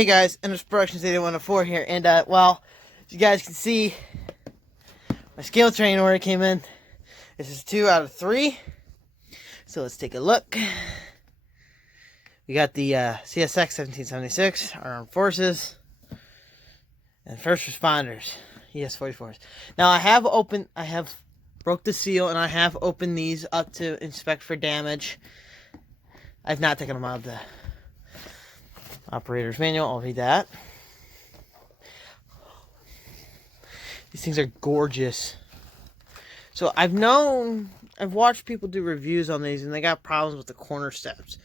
Hey guys, Endless Productions 8104 here, and well, as you guys can see, my Scaletrain order came in. This is 2 out of 3, so let's take a look. We got the CSX 1776, our Armed Forces, and First Responders, ES44s. Now I have broke the seal, and I have opened these up to inspect for damage. I've not taken them out of the operator's manual. I'll read that. These things are gorgeous. So I've watched people do reviews on these, and they got problems with the corner steps.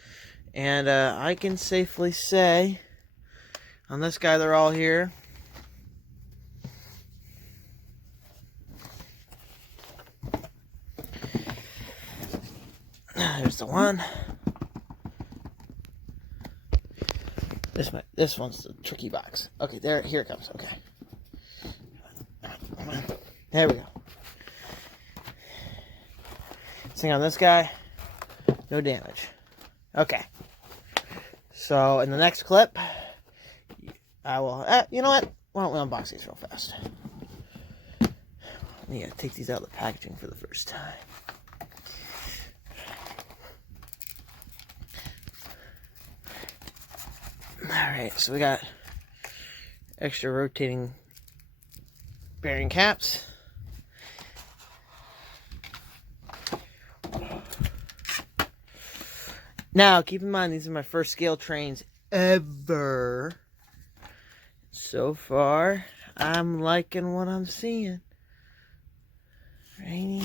And I can safely say, on this guy, they're all here. There's the one. This one's the tricky box. Okay, here it comes. Okay. There we go. Thing on this guy, no damage. Okay. So in the next clip, I will. You know what? Why don't we unbox these real fast? We gotta take these out of the packaging for the first time. Alright, so we got extra rotating bearing caps. Now, keep in mind, these are my first Scaletrains ever. So far, I'm liking what I'm seeing. Rainy.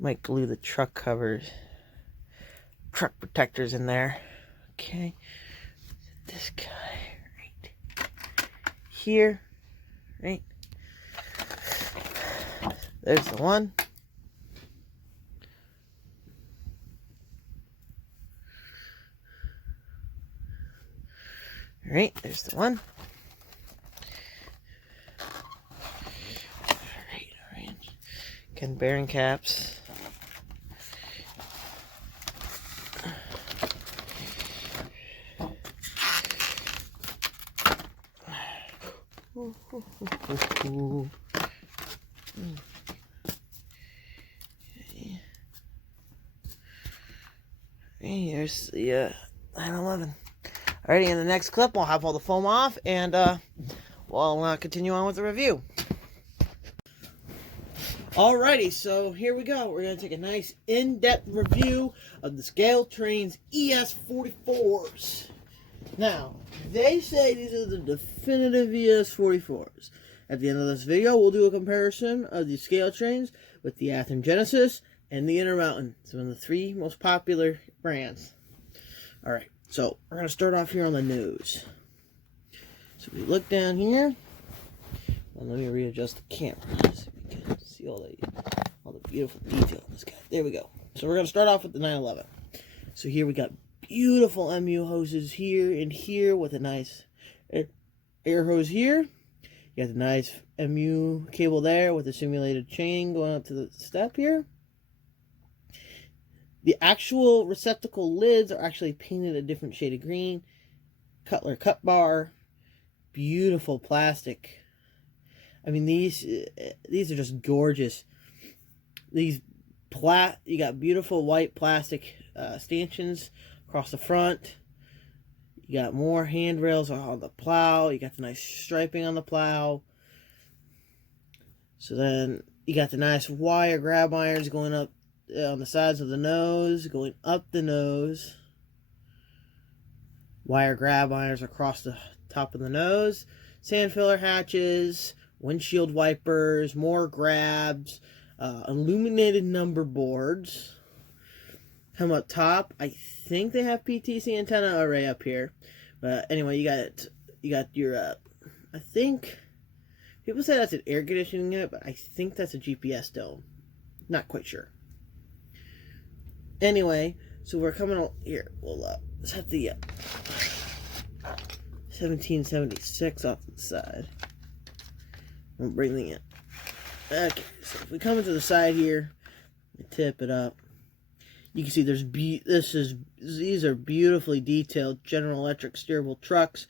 Might glue the truck covers, truck protectors in there. Okay. This guy right here, right? There's the one. All right, there's the one. All right. Again, bearing caps. Here's the 911. Alrighty, in the next clip, we'll have all the foam off, and we'll continue on with the review. Alrighty, so here we go. We're going to take a nice in-depth review of the Scaletrains ES44s. Now, they say these are the definitive ES44s. At the end of this video, we'll do a comparison of the Scaletrains with the Athearn Genesis and the Intermountain, some of the 3 most popular brands. Alright, so we're going to start off here on the nose. So we look down here. Well, let me readjust the camera so we can see all the beautiful detail in this guy. There we go. So we're going to start off with the 911. So here we got beautiful MU hoses here and here with a nice air hose here. You got the nice MU cable there with a simulated chain going up to the step here. The actual receptacle lids are actually painted a different shade of green. Cutler cut bar. Beautiful plastic. I mean, these are just gorgeous. You got beautiful white plastic stanchions across the front. You got more handrails on the plow. You got the nice striping on the plow. So then you got the nice wire grab irons going up on the sides of the nose, going up the nose. Wire grab irons across the top of the nose. Sand filler hatches, windshield wipers, more grabs, illuminated number boards. Come up top. I think they have PTC antenna array up here. But anyway, you got your I think people say that's an air conditioning unit, but I think that's a GPS dome. Not quite sure. Anyway, so we're coming on here. We'll set the 1776 off to the side. We'll bring the Okay, so if we come into the side here, we tip it up. You can see these are beautifully detailed General Electric steerable trucks.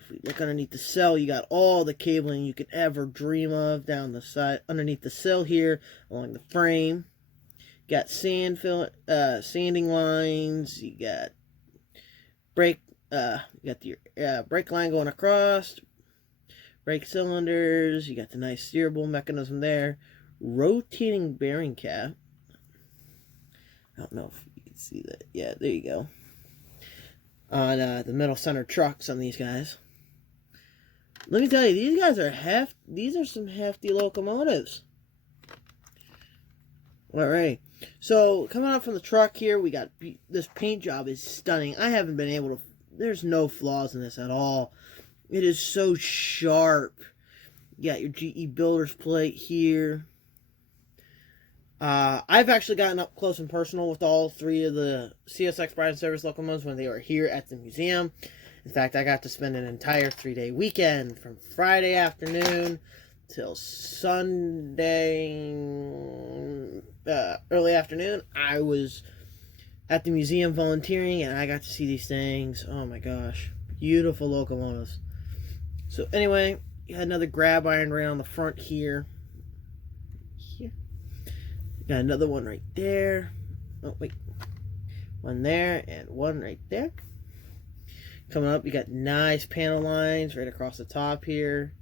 If we look underneath the cell, you got all the cabling you could ever dream of down the side, underneath the sill here, along the frame. You got sanding lines. You got brake line going across. Brake cylinders. You got the nice steerable mechanism there. Rotating bearing cap. I don't know if you can see that. Yeah, there you go. On the middle center trucks on these guys. Let me tell you, these are some hefty locomotives. Alright, so coming out from the truck here, we got this paint job is stunning. I haven't been able to, there's no flaws in this at all. It is so sharp. You got your GE Builder's plate here. I've actually gotten up close and personal with all three of the CSX Pride and Service locomotives when they were here at the museum. In fact, I got to spend an entire 3-day weekend from Friday afternoon till Sunday early afternoon. I was at the museum volunteering, and I got to see these things. Oh my gosh, beautiful locomotives. So anyway, you had another grab iron right on the front here. Got another one right there. Oh, wait. One there and one right there. Coming up, you got nice panel lines right across the top here.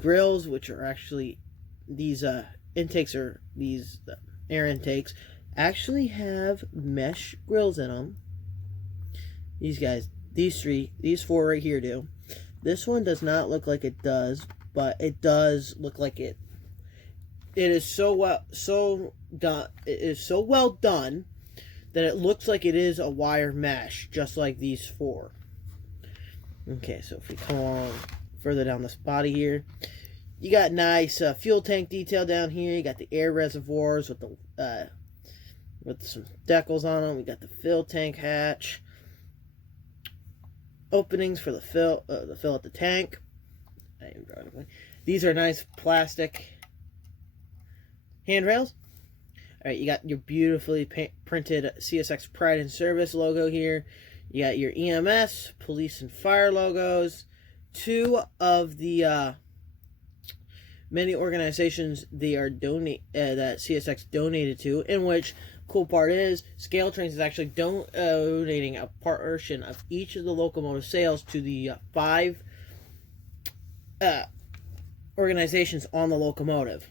Grills, which are actually, these intakes are, these air intakes, actually have mesh grills in them. These guys, these four right here do. This one does not look like it does, but it does look like it. It is so well done that it looks like it is a wire mesh, just like these four. Okay, so if we come on further down this body here, you got nice fuel tank detail down here. You got the air reservoirs with the with some decals on them. We got the fill tank hatch, openings for the fill at the tank. These are nice plastic handrails. Alright, you got your beautifully printed CSX Pride and Service logo here. You got your EMS, police and fire logos. Two of the many organizations they are that CSX donated to, in which, cool part is, Scaletrains is actually donating a portion of each of the locomotive sales to the 5 organizations on the locomotive.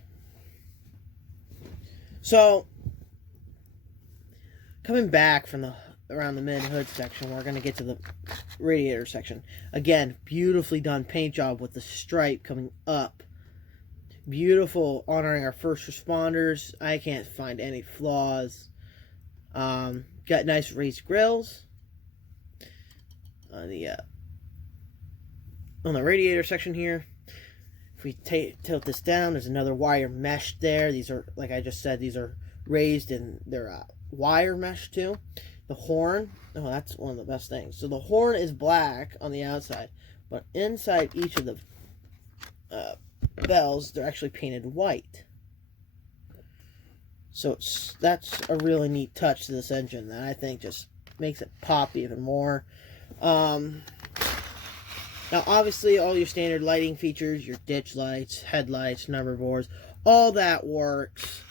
So, coming back from around the mid-hood section, we're going to get to the radiator section. Again, beautifully done paint job with the stripe coming up. Beautiful, honoring our first responders. I can't find any flaws. Got nice raised grills on the radiator section here. If we tilt this down, there's another wire mesh there. These are, like I just said, these are raised and they're wire mesh too. The horn, oh, that's one of the best things. So the horn is black on the outside, but inside each of the bells, they're actually painted white. So that's a really neat touch to this engine that I think just makes it pop even more. Now, obviously, all your standard lighting features, your ditch lights, headlights, number boards, all that works.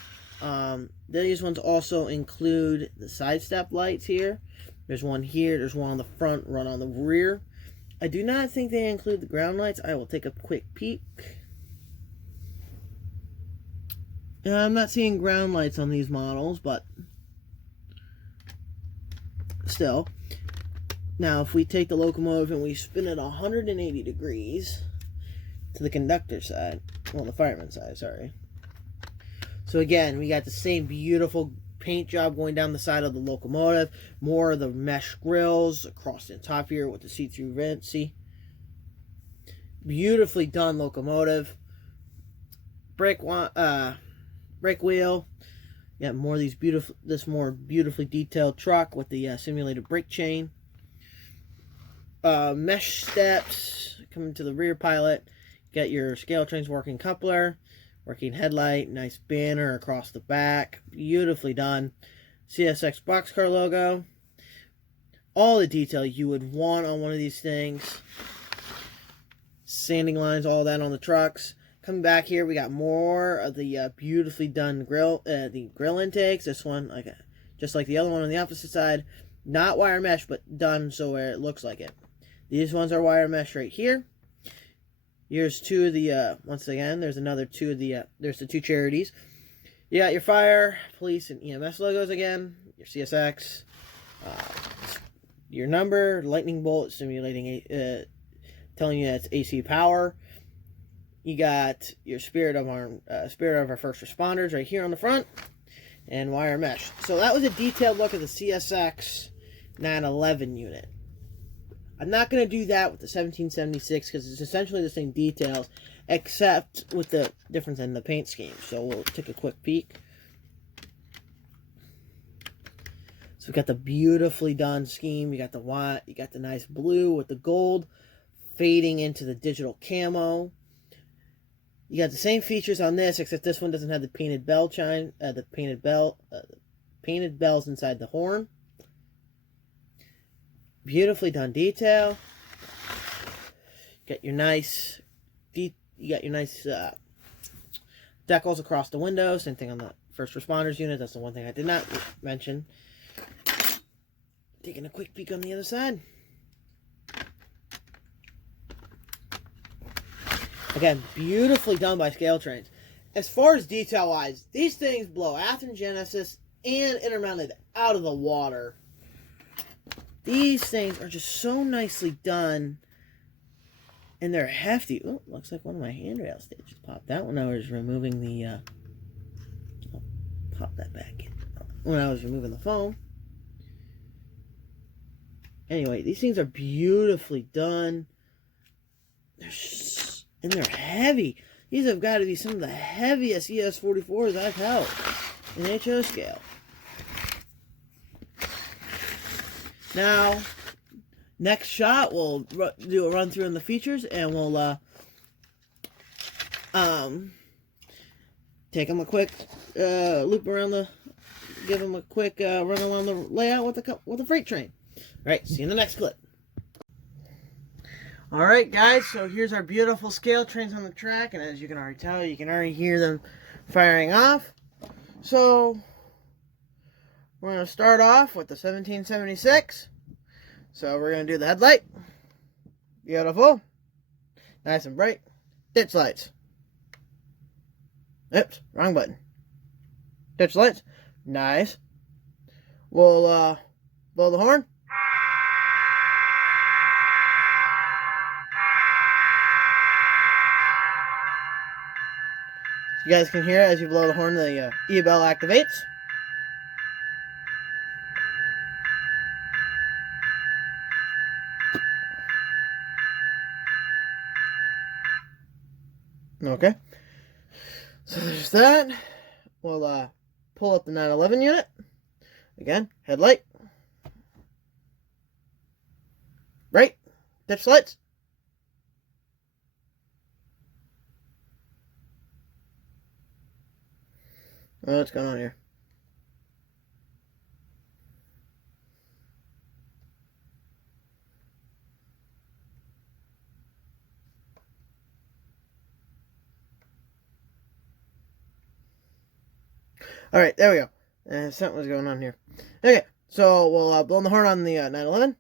These ones also include the side step lights here. There's one here, there's one on the front, one on the rear. I do not think they include the ground lights. I will take a quick peek. I'm not seeing ground lights on these models, but still. Now, if we take the locomotive and we spin it 180 degrees to the conductor side, well, the fireman side, sorry. So again, we got the same beautiful paint job going down the side of the locomotive. More of the mesh grills across the top here with the see-through vent. See? Beautifully done locomotive. Brake wheel. Yeah, more of these this more beautifully detailed truck with the simulated brake chain. Mesh steps coming to the rear pilot. Got your Scaletrains working coupler, working headlight, nice banner across the back, beautifully done. CSX boxcar logo. All the detail you would want on one of these things. Sanding lines, all that on the trucks. Coming back here, we got more of the beautifully done grill, the grill intakes. This one, just like the other one on the opposite side, not wire mesh, but done so where it looks like it. These ones are wire mesh right here. Here's two of the, once again, there's another two of the, there's the two charities. You got your fire, police, and EMS logos again. Your CSX, your number, lightning bolt simulating, telling you that's AC power. You got your spirit of our first responders right here on the front, and wire mesh. So that was a detailed look at the CSX 911 unit. I'm not going to do that with the 1776 because it's essentially the same details, except with the difference in the paint scheme. So we'll take a quick peek. So we got the beautifully done scheme. You got the white, you got the nice blue with the gold fading into the digital camo. You got the same features on this, except this one doesn't have the painted bell chime, the painted bells inside the horn. Beautifully done detail. Got your nice, decals across the window. Same thing on the first responders unit. That's the one thing I did not mention. Taking a quick peek on the other side. Again, beautifully done by Scaletrains. As far as detail-wise, these things blow Athearn Genesis and Intermounted out of the water. These things are just so nicely done. And they're hefty. Oh, looks like one of my handrail stages popped out when I was removing the... I'll pop that back in. When I was removing the foam. Anyway, these things are beautifully done. And they're heavy. These have got to be some of the heaviest ES44s I've held in HO scale. Now, next shot, we'll do a run through on the features, and we'll take them a quick loop around give them a quick run along the layout with the freight train. All right, see you in the next clip. Alright guys, so here's our beautiful Scaletrains on the track, and as you can already tell, you can already hear them firing off. So, we're going to start off with the 1776. So we're going to do the headlight. Beautiful. Nice and bright. Ditch lights. Oops, wrong button. Ditch lights. Nice. We'll blow the horn. You guys can hear it as you blow the horn, the E-bell activates. Okay. So there's that. We'll pull up the 911 unit. Again, headlight. Right. Ditch lights. What's going on here? Alright, there we go. Something was going on here. Okay, so we'll blow the horn on the 911.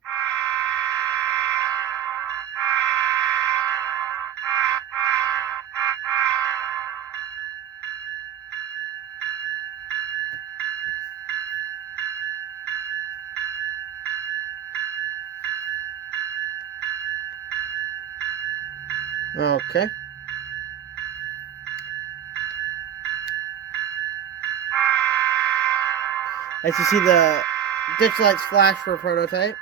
Okay. As you see, the ditch lights flash for a prototype.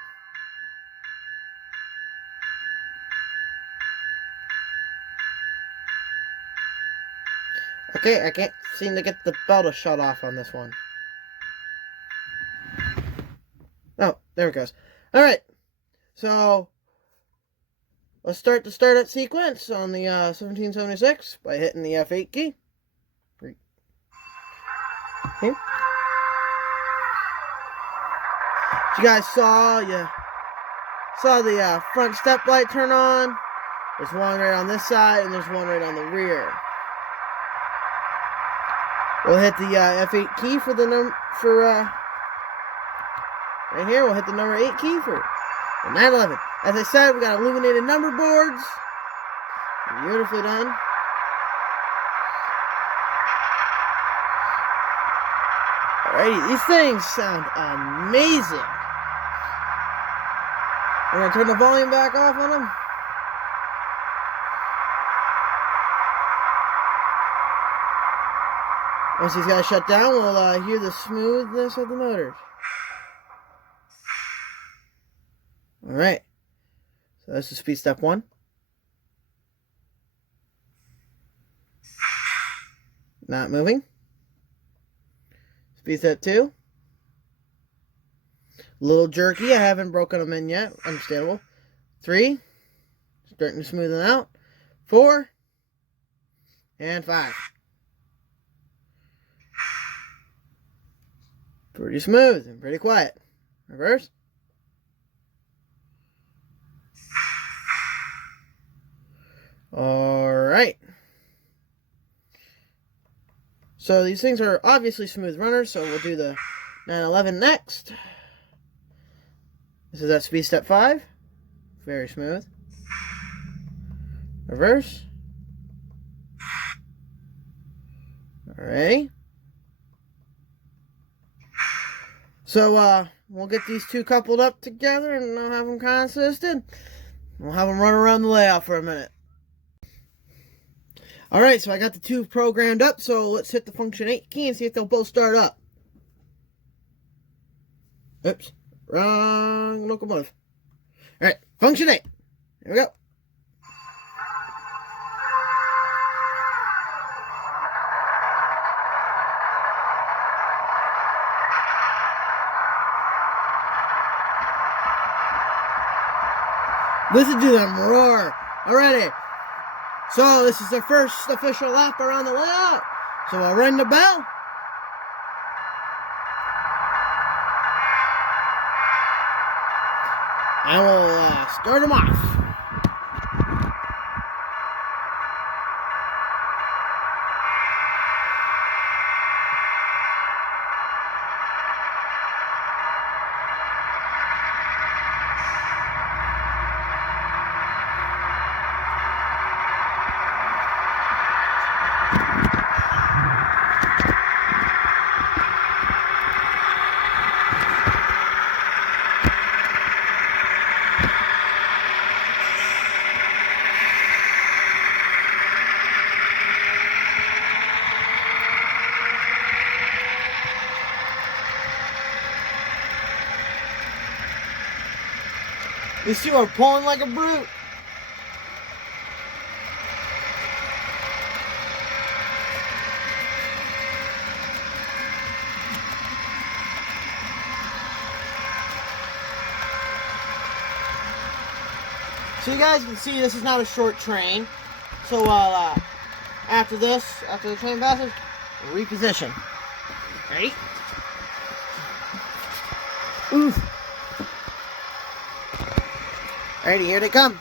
Okay, I can't seem to get the bell to shut off on this one. Oh, there it goes. Alright, so let's start the startup sequence on the 1776 by hitting the F8 key. Okay. You guys saw, the front step light turn on. There's one right on this side, and there's one right on the rear. We'll hit the F8 key for the right here. We'll hit the number 8 key for the 911. As I said, we got illuminated number boards. Beautifully done. Alrighty, these things sound amazing. We're going to turn the volume back off on them. Once these guys shut down, we'll hear the smoothness of the motors. Alright. So this is speed step 1. Not moving. Speed step 2. A little jerky. I haven't broken them in yet. Understandable. 3. Starting to smoothen out. 4. And 5. Pretty smooth and pretty quiet. Reverse. Alright. So these things are obviously smooth runners, so we'll do the 911 next. This is at speed step 5. Very smooth. Reverse. Alright. So, we'll get these two coupled up together and I'll have them kind of assisted. We'll have them run around the layout for a minute. Alright, so I got the two programmed up, so let's hit the function 8 key and see if they'll both start up. Oops. Wrong locomotive. Alright, function 8. Here we go. Listen to them roar. Alrighty. So this is the first official lap around the layout. So I'll ring the bell. And we'll start them off. These two are pulling like a brute. So you guys can see this is not a short train. So after the train passes, we'll reposition. Ready? Oof. Alrighty, here they come.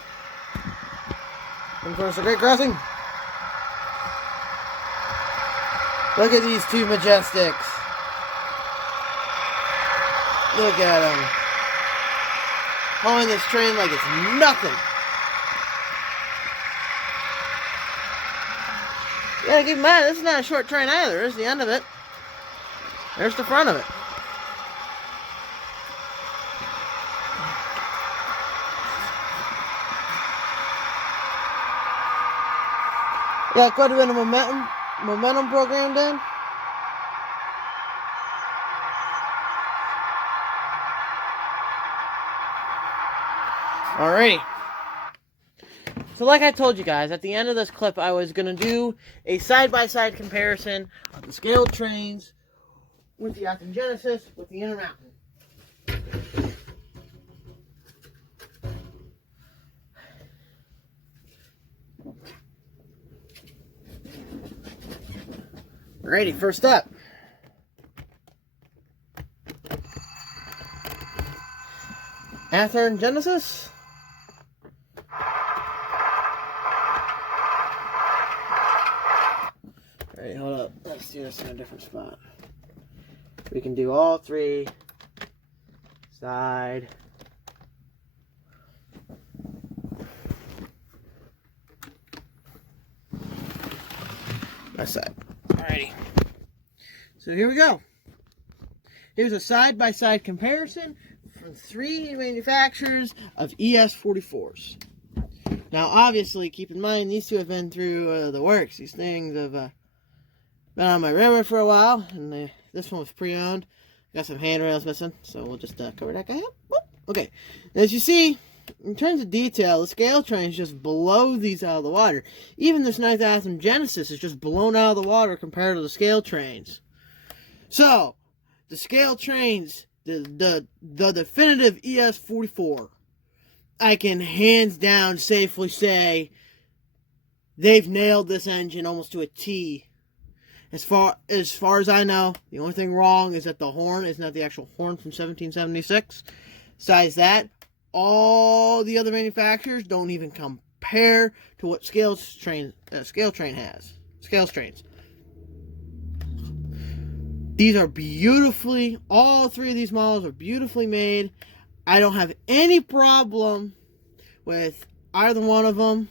And first, a great crossing. Look at these two Majestics. Look at them. Hauling this train like it's nothing. You gotta keep in mind, this is not a short train either. There's the end of it. There's the front of it. Yeah, quite a bit of momentum programmed in. Alrighty. So like I told you guys, at the end of this clip, I was going to do a side-by-side comparison of the Scaletrains with the Acton Genesis with the Intermountain. Alrighty, first up. Athearn Genesis. Alright, hold up. Let's do this in a different spot. We can do all three. Side. By side. Alrighty. So here we go. Here's a side-by-side comparison from 3 manufacturers of ES44s. Now, obviously, keep in mind, these two have been through the works. These things have been on my railroad for a while, and this one was pre-owned. Got some handrails missing, so we'll just cover that guy up. Whoop. Okay, as you see, in terms of detail, the Scaletrains just blow these out of the water. Even this 9000 Genesis is just blown out of the water compared to the Scaletrains. So, the Scaletrains, the definitive ES44, I can hands down safely say they've nailed this engine almost to a T. As far as I know, the only thing wrong is that the horn is not the actual horn from 1776. Besides that, all the other manufacturers don't even compare to what Scaletrain has. Scaletrains. These are beautifully, all 3 of these models are beautifully made. I don't have any problem with either one of them.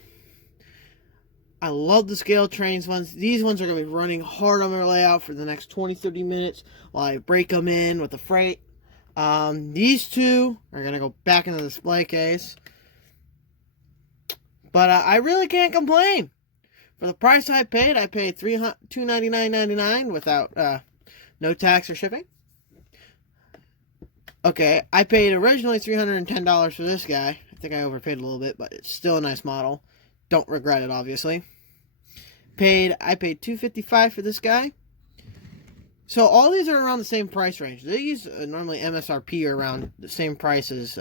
I love the Scaletrains ones. These ones are going to be running hard on their layout for the next 20-30 minutes while I break them in with the freight. These two are going to go back in the display case. But I really can't complain. For the price I paid $299.99 without no tax or shipping. Okay, I paid originally $310 for this guy. I think I overpaid a little bit, but it's still a nice model. Don't regret it, obviously. I paid $255 for this guy. So all these are around the same price range. These normally MSRP are around the same price as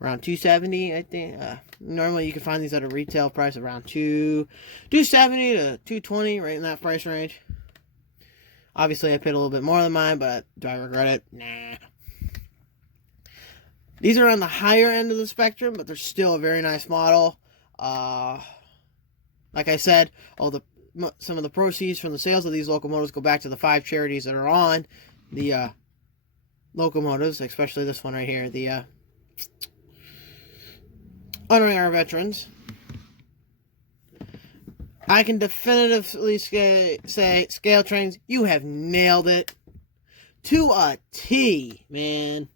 around $270, I think. Normally you can find these at a retail price around $270 to $220, right in that price range. Obviously I paid a little bit more than mine, but do I regret it? Nah. These are on the higher end of the spectrum, but they're still a very nice model. Like I said, some of the proceeds from the sales of these locomotives go back to the 5 charities that are on the locomotives, especially this one right here, the Honoring Our Veterans. I can definitively say, Scaletrains, you have nailed it to a T, man.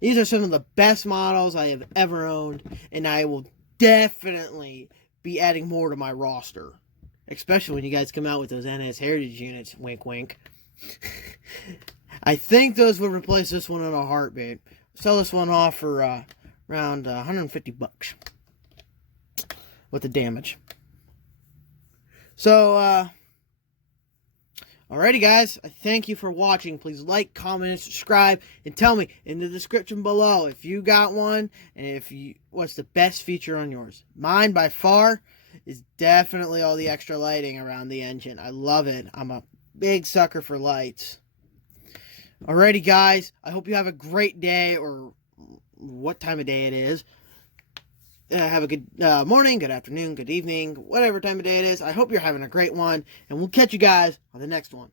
These are some of the best models I have ever owned, and I will definitely be adding more to my roster. Especially when you guys come out with those NS Heritage units, wink wink. I think those would replace this one in a heartbeat. Sell this one off for around $150 with the damage. So, alrighty guys, I thank you for watching. Please like, comment, and subscribe, and tell me in the description below if you got one and what's the best feature on yours. Mine by far is definitely all the extra lighting around the engine. I love it. I'm a big sucker for lights. Alrighty guys, I hope you have a great day, or what time of day it is. Have a good morning, good afternoon, good evening, whatever time of day it is. I hope you're having a great one, and we'll catch you guys on the next one.